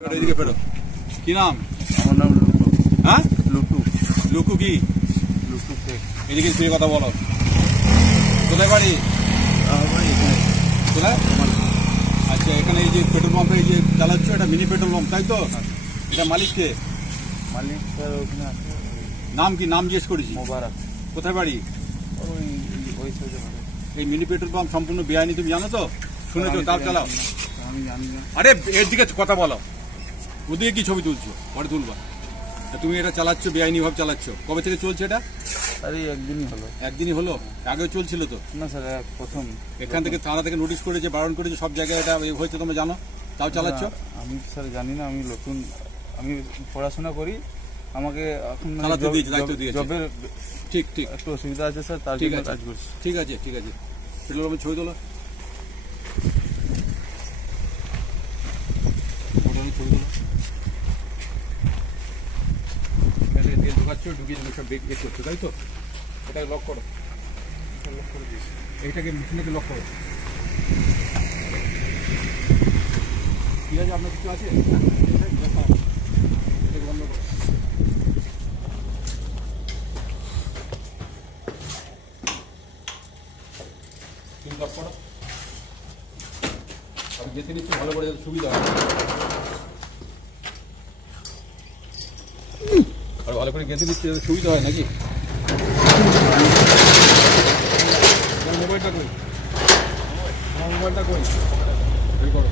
এদিকে ফেরো। কি নাম? আমার নাম লুটু। হ্যাঁ, লুটু। লুকু কি? লুটু শেখ। এদিকে ফিরে কথা বলো। কোথায় বাড়ি? আমার বাড়ি এখানে। কোথায়? আচ্ছা, এখানে এই যে পেট্রোল পাম্পে এই যে চালাচ্ছ, এটা মিনি পেট্রোল পাম্প, তাই তো? এটা মালিক কে? মালিক স্যার ওখানে আছে। নাম কি? নাম জিজ্ঞেস করেছি। মোবারক। কোথায় বাড়ি? ওই সাইডে বাড়ি। এই মিনি পেট্রোল পাম্প সম্পূর্ণ বেআইনি, তুমি জানো তো? শুনেছো? তার চালাও। আমি জানি না। আরে এর দিকে কথা বলো। ওদিকে কি ছবি তুলছো? পরে তুলবা। তুমি এটা চালাচ্ছ, বেআইনি ভাবে চালাচ্ছ। কবে থেকে চলছে এটা? আরে একদিনই হলো। একদিনই হলো? আগেও চলছিল তো? না স্যার, প্রথম। এখান থেকে থানা থেকে নোটিশ করেছে, বারণ করেছে, সব জায়গায় এটা হয়েছে, তোমরা জানো, তাও চালাচ্ছ? আমি স্যার জানি না, আমি নতুন, আমি পড়াশোনা করি, আমাকে এখন চালাতে দিয়েছে, দায়িত্ব দিয়েছে। জবের ঠিক ঠিক একটু অসুবিধা আছে স্যার, তার ঠিক জন্য আছে, কাজ করছি। ঠিক আছে, ঠিক আছে। পেট্রোল পাম্পে ছবি তোলো। ছবি তোলো। এখানে তেল ঢুকাচ্ছ, ঢুকিয়ে সব বেগ করছো, তাই তো? এটাকে লক করো। লক করে দিয়েছি। এইটাকে মেশিনটাকে লক করো। ঠিক আছে, আপনার কিছু আছে? এটাকে বন্ধ করো। লক করো। আমি যেতে নিচ্ছি ভালো করে, যাতে সুবিধা হয়। আর ভালো করে গেঁথে দিচ্ছি যাতে সুবিধা হয়, নাকি? মোবাইলটা কই? আমার মোবাইলটা কই? বের করো।